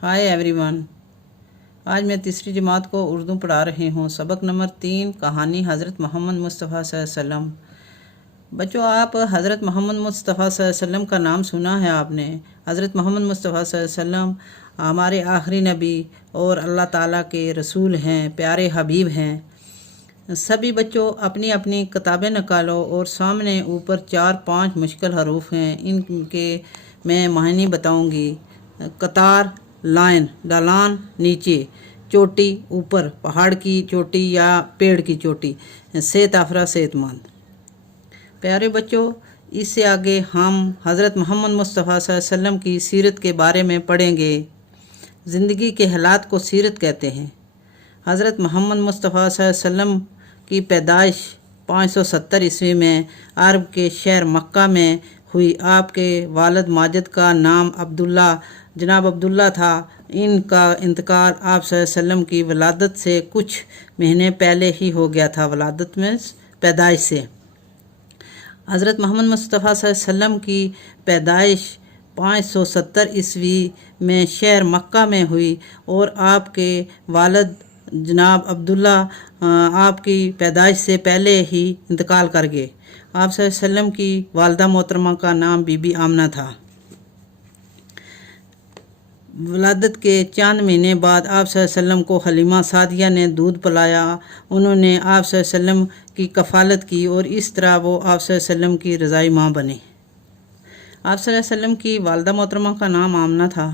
Hi everyone. आज मैं तीसरी जमात को उर्दू पढ़ा रही हूँ। सबक नंबर 3, कहानी हज़रत मोहम्मद मुस्तफ़ा सल्लल्लाहु अलैहि वसल्लम। बच्चों, आप हज़रत मोहम्मद मुस्तफ़ा सल्लल्लाहु अलैहि वसल्लम का नाम सुना है आपने। हज़रत मोहम्मद मुस्तफ़ा सल्लल्लाहु अलैहि वसल्लम हमारे आखिरी नबी और अल्लाह ताला के रसूल हैं, प्यारे हबीब हैं। सभी बच्चों अपनी अपनी किताबें निकालो और सामने ऊपर 4-5 मुश्किल हरूफ हैं, इनके मैं मायने बताऊंगी। कतार, लाइन, ढलान नीचे, चोटी ऊपर, पहाड़ की चोटी या पेड़ की चोटी, सेहत आफरा सेहतमंद। प्यारे बच्चों, इससे आगे हम हज़रत मोहम्मद मुस्तफ़ा सल्लल्लाहु अलैहि वसल्लम की सीरत के बारे में पढ़ेंगे। ज़िंदगी के हालात को सीरत कहते हैं। हज़रत मोहम्मद मुस्तफ़ा सल्लल्लाहु अलैहि वसल्लम की पैदाइश 570 ईस्वी में अरब के शहर मक्का में हुई। आपके वालिद माजिद का नाम जनाब अब्दुल्ला था। इनका इंतकाल आप सल्लल्लाहु अलैहि वसल्लम की वलादत से कुछ महीने पहले ही हो गया था। वलादत में पैदाइश से हज़रत मोहम्मद मुस्तफ़ा सल्लल्लाहु अलैहि वसल्लम की पैदाइश 570 ईस्वी में शहर मक्का में हुई और आपके वालिद जनाब अब्दुल्ला आपकी पैदाइश से पहले ही इंतकाल कर गए। आप सल्लल्लाहु अलैहि वसल्लम की वालदा मोहतरमा का नाम बीबी आमना था। वलादत के चंद महीने बाद आप सल्लल्लाहु अलैहि वसल्लम को हलीमा सादिया ने दूध पिलाया। उन्होंने आप सल्लल्लाहु अलैहि वसल्लम की कफ़ालत की और इस तरह वो आप सल्लल्लाहु अलैहि वसल्लम की रज़ाई माँ बनी। आप सल्लल्लाहु अलैहि वसल्लम की वालदा मोहतरमा का नाम आमना था।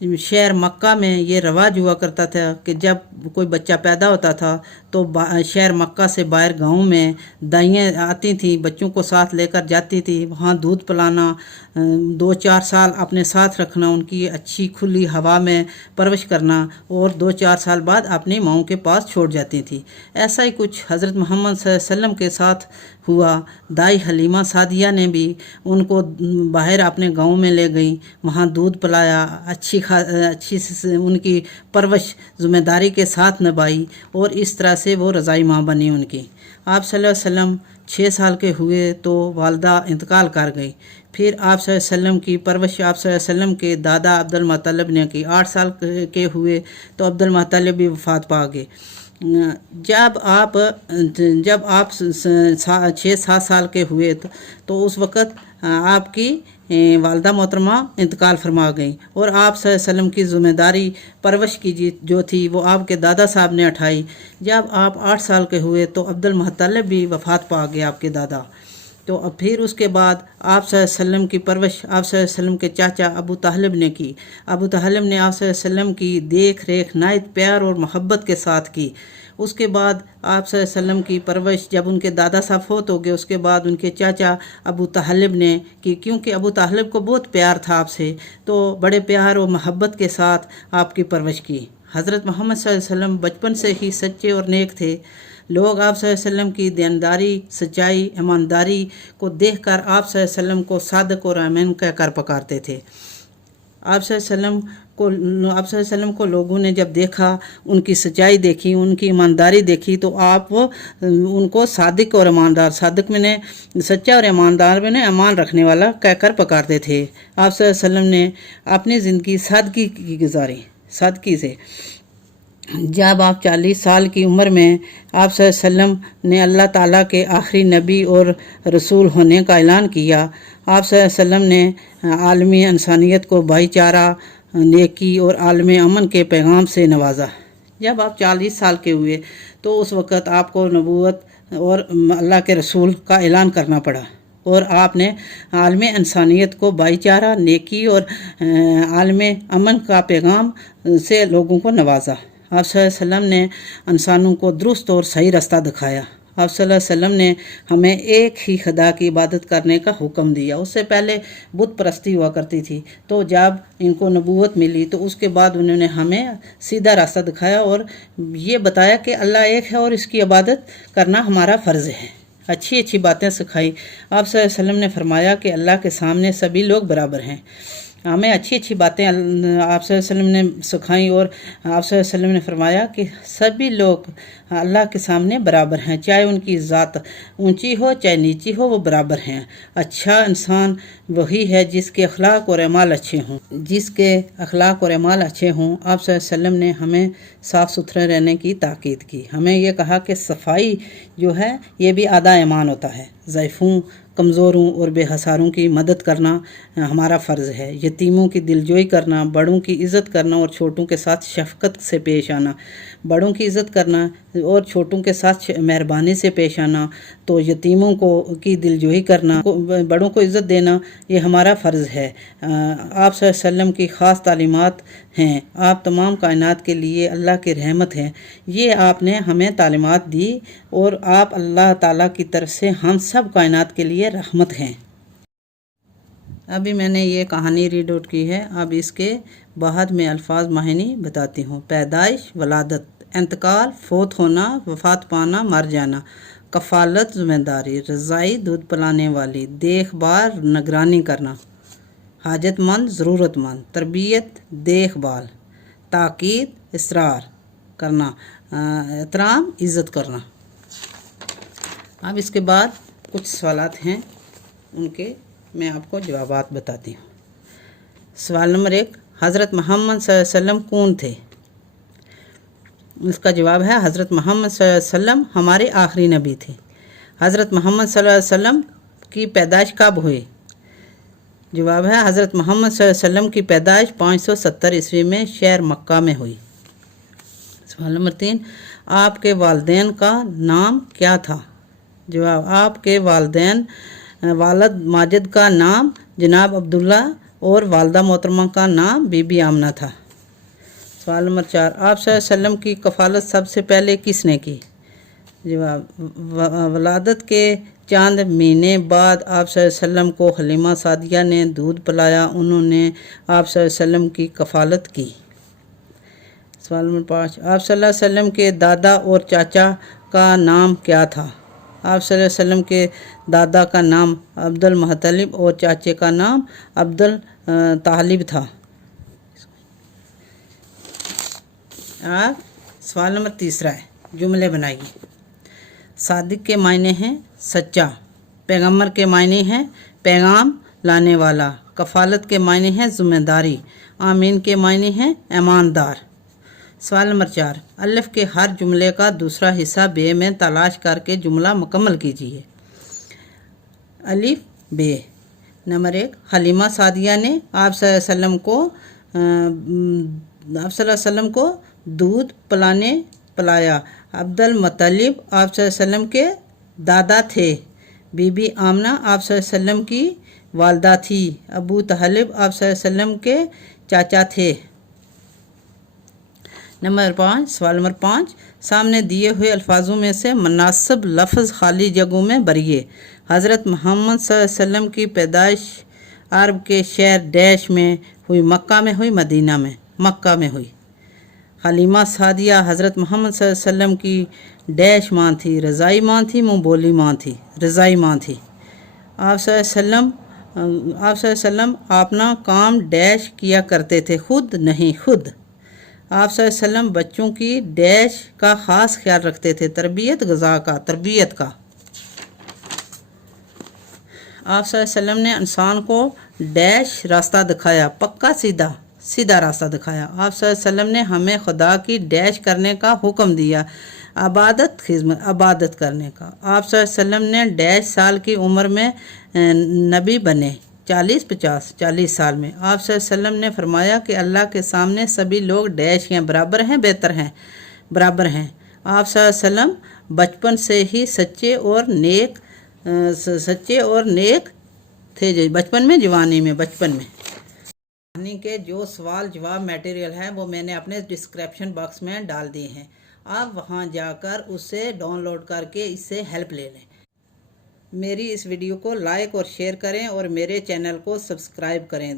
शहर मक्का में ये रवाज हुआ करता था कि जब कोई बच्चा पैदा होता था तो शहर मक्का से बाहर गांव में दाइयाँ आती थीं, बच्चों को साथ लेकर जाती थी। वहाँ दूध पिलाना, 2-4 साल अपने साथ रखना, उनकी अच्छी खुली हवा में परवरिश करना और 2-4 साल बाद अपनी माँओं के पास छोड़ जाती थी। ऐसा ही कुछ हज़रत मोहम्मद सल्लल्लाहु अलैहि वसल्लम के साथ हुआ। दाई हलीमा सादिया ने भी उनको बाहर अपने गांव में ले गई, वहाँ दूध पिलाया, अच्छी से उनकी परवरिश ज़िम्मेदारी के साथ निभाई और इस तरह से वो रज़ाई माँ बनी उनकी। आप सल्लल्लाहु अलैहि वसल्लम 6 साल के हुए तो वालदा इंतकाल कर गई। फिर आप सल्लल्लाहु अलैहि वसल्लम की परवरिश आप सल्लल्लाहु अलैहि वसल्लम के दादा अब्दुल मुत्तलिब ने की। 8 साल के हुए तो अब्दुल मुत्तलिब भी वफ़ात पा गए। जब आप 6-7 साल के हुए तो उस वक़्त आपकी वालदा मोहतरमा इंतकाल फरमा गई और आप सल्लल्लाहु अलैहि वसल्लम की ज़िम्मेदारी परवरिश की जो थी वो आपके दादा साहब ने उठाई। जब आप 8 साल के हुए तो अब्दुल मुत्तलिब भी वफ़ात पा गए आपके दादा। तो अब फिर उसके बाद आप सल्लल्लाहु अलैहि वसल्लम की परवरिश आप सल्लल्लाहु अलैहि वसल्लम के चाचा अबू तालिब ने की। अबू तालिब ने आप सल्लल्लाहु अलैहि वसल्लम की देख रेख नायत प्यार और मोहब्बत के साथ की। उसके बाद आप सल्लल्लाहु अलैहि वसल्लम की परवरिश जब उनके दादा साहब फौत हो गए उसके बाद उनके चाचा अबू तालिब ने की। क्योंकि अबू तालिब को बहुत प्यार था आपसे, तो बड़े प्यार और मोहब्बत के साथ आपकी परवरिश की। हज़रत मोहम्मद सल्लल्लाहु अलैहि वसल्लम बचपन से ही सच्चे और नेक थे। लोग आप सल्लल्लाहु अलैहि वसल्लम की दीनदारी, सच्चाई, ईमानदारी को देखकर आप सल्लल्लाहु अलैहि वसल्लम को सादिक और अमीन कहकर पुकारते थे। आप सल्लल्लाहु अलैहि वसल्लम को लोगों ने जब देखा, उनकी सच्चाई देखी, उनकी ईमानदारी देखी तो आप उनको सादिक और ईमानदार, सादिक में ने सच्चा और ईमानदार में ने ईमान रखने वाला कहकर पुकारते थे। आप सल्लल्लाहु अलैहि वसल्लम ने अपनी ज़िंदगी सादगी की गुजारी, सादगी से। जब आप 40 साल की उम्र में आप सल्लल्लाहु अलैहि वसल्लम ने अल्लाह ताला के आखिरी नबी और रसूल होने का ऐलान किया। आप सल्लल्लाहु अलैहि वसल्लम ने आलमी इंसानियत को भाईचारा, नेकी और आलमी अमन के पैगाम से नवाजा। जब आप 40 साल के हुए तो उस वक़्त आपको नबूवत और अल्लाह के रसूल का ऐलान करना पड़ा और आपने आलमी इंसानियत को भाईचारा, नेकी और आलमी अमन का पैगाम से लोगों को नवाजा। आप सल्लल्लाहु अलैहि वसल्लम ने इंसानों को दुरुस्त और सही रास्ता दिखाया। आप सल्लल्लाहु अलैहि वसल्लम ने हमें एक ही खुदा की इबादत करने का हुक्म दिया। उससे पहले बुत परस्ती हुआ करती थी, तो जब इनको नबूवत मिली तो उसके बाद उन्होंने हमें सीधा रास्ता दिखाया और ये बताया कि अल्लाह एक है और इसकी इबादत करना हमारा फ़र्ज़ है। अच्छी अच्छी बातें सिखाई। आप सल्लल्लाहु अलैहि वसल्लम ने फरमाया कि अल्लाह के सामने सभी लोग बराबर हैं। हमें अच्छी अच्छी बातें आप सल्लल्लाहु अलैहि वसल्लम ने सिखाई और आप सल्लल्लाहु अलैहि वसल्लम ने फरमाया कि सभी लोग अल्लाह के सामने बराबर हैं, चाहे उनकी ज़ात ऊंची हो चाहे नीची हो, वो बराबर हैं। अच्छा इंसान वही है जिसके अखलाक और अमाल अच्छे हों, जिसके अखलाक और अमाल अच्छे हों। आप सल्लल्लाहु अलैहि वसल्लम ने हमें साफ़ सुथरे रहने की ताकीद की। हमें ये कहा कि सफाई जो है ये भी आधा ईमान होता है। ज़ईफ़ों, कमज़ोरों और बेहसारों की मदद करना हमारा फ़र्ज़ है। यतीमों की दिलजोई करना, बड़ों की इज़्ज़त करना और छोटों के साथ शफ़क़त से पेश आना। बड़ों की इज़्ज़त करना और छोटों के साथ मेहरबानी से पेश आना। तो यतीमों को की दिलजोई करना, बड़ों को इज़्ज़त देना, ये हमारा फ़र्ज़ है। आप सल्लल्लाहु अलैहि वसल्लम की ख़ास तालीमात हैं। आप तमाम कायनात के लिए अल्लाह की रहमत हैं। ये आपने हमें तालीमात दी और आप अल्लाह ताला की तरफ से हम सब कायनात के लिए रहमत हैं। अभी मैंने ये कहानी रीड आउट की है। अब इसके बाद में अल्फाज मायने बताती हूँ। पैदाइश, वलादत, इंतकाल, फोत होना, वफात पाना, मर जाना, कफ़ालत, ज़िम्मेदारी, रज़ाई, दूध पिलाने वाली, देखभाल, निगरानी करना, हाजतमंद, ज़रूरतमंद, तरबियत, देखभाल, ताकीद, इसरार करना, एहतराम, इज़्ज़त करना। अब इसके बाद कुछ सवालात हैं, उनके मैं आपको जवाबात बताती हूँ। सवाल नंबर 1, हज़रत मोहम्मद सल्लल्लाहु अलैहि वसल्लम कौन थे? इसका जवाब है हज़रत मोहम्मद सल्लल्लाहु अलैहि वसल्लम हमारे आखिरी नबी थे। हज़रत मोहम्मद सल्लल्लाहु अलैहि वसल्लम की पैदाइश कब हुई? जवाब है हज़रत मोहम्मद सल्लल्लाहु अलैहि वसल्लम की पैदाइश 570 ईस्वी में शहर मक्का में हुई। सवाल नंबर 3, आपके वालिदैन का नाम क्या था? जवाब, आपके वालिदैन वालिद माजिद का नाम जनाब अब्दुल्ला और वालदा मोहतरमा का नाम बीबी आमना था। सवाल नंबर 4, आप सल्लल्लाहु अलैहि वसल्लम की कफ़ालत सबसे पहले किसने की? जवाब, वलादत के चंद महीने बाद आप सल्लल्लाहु अलैहि वसल्लम को हलीमा सादिया ने दूध पिलाया, उन्होंने आप सल्लल्लाहु अलैहि वसल्लम की कफ़ालत की। सवाल नंबर 5, आप सल्लल्लाहु अलैहि वसल्लम के दादा और चाचा का नाम क्या था? आप सल्लल्लाहु अलैहि वसल्लम के दादा का नाम अब्दुल मुत्तलिब और चाचे का नाम अब्दुल तालिब था। अब सवाल नंबर 3 है, जुमले बनाइए। सादिक के मायने हैं सच्चा, पैगम्बर के मायने हैं पैगाम लाने वाला, कफ़ालत के मायने हैं ज़िम्मेदारी, आमीन के मायने हैं ईमानदार। सवाल नंबर 4, अलिफ के हर जुमले का दूसरा हिस्सा बे में तलाश करके जुमला मुकम्मल कीजिए। अलिफ बे। नंबर 1, हलीमा सादिया ने आप सल्लल्लाहु अलैहि वसल्लम को दूध पिलाया। अब्दुल मुत्तलिब आप सल्लल्लाहु अलैहि वसल्लम के दादा थे। बीबी आमना आप सल्लल्लाहु अलैहि वसल्लम की वालदा थी। अबू तालिब आप सल्लल्लाहु अलैहि वसल्लम के चाचा थे। नंबर 5, सवाल नंबर 5, सामने दिए हुए अल्फाजों में से मुनासिब लफ्ज़ खाली जगहों में भरिए। हज़रत मोहम्मद सल्लल्लाहु अलैहि वसल्लम की पैदाइश अरब के शहर डैश में हुई, मक्का में हुई, मदीना में? मक्का में हुई। हलीमा सादिया हज़रत मोहम्मद सल्लल्लाहु अलैहि वसल्लम की डैश माँ थी, रज़ाई माँ थी, मुँह बोली माँ थी, रज़ाई माँ थी। आप सल्लल्लाहु अलैहि वसल्लम अपना काम डैश किया करते थे, खुद नहीं, खुद। आप सल्लल्लाहु अलैहि वसल्लम बच्चों की डैश का ख़ास ख्याल रखते थे, तरबियत, ग़ज़ा का, तरबियत का। आप सल्लल्लाहु अलैहि वसल्लम ने इंसान को डैश रास्ता दिखाया, पक्का सीधा सीधा रास्ता दिखाया। आप सल्लल्लाहु अलैहि वसल्लम ने हमें खुदा की डैश करने का हुक्म दिया, इबादत, खिदमत, इबादत करने का। आप सल्लल्लाहु अलैहि वसल्लम ने डैश साल की उम्र में नबी बने, 40 साल में। आप सल्लल्लाहु अलैहि वसल्लम ने फरमाया कि अल्लाह के सामने सभी लोग डैश हैं, बराबर हैं, बेहतर हैं, बराबर हैं। आप सल्लल्लाहु अलैहि वसल्लम बचपन से ही सच्चे और नेक थे, बचपन में, जवानी में, बचपन में। कहानी के जो सवाल जवाब मटेरियल है वो मैंने अपने डिस्क्रिप्शन बॉक्स में डाल दिए हैं। आप वहाँ जाकर उसे डाउनलोड करके इससे हेल्प ले लें। मेरी इस वीडियो को लाइक और शेयर करें और मेरे चैनल को सब्सक्राइब करें।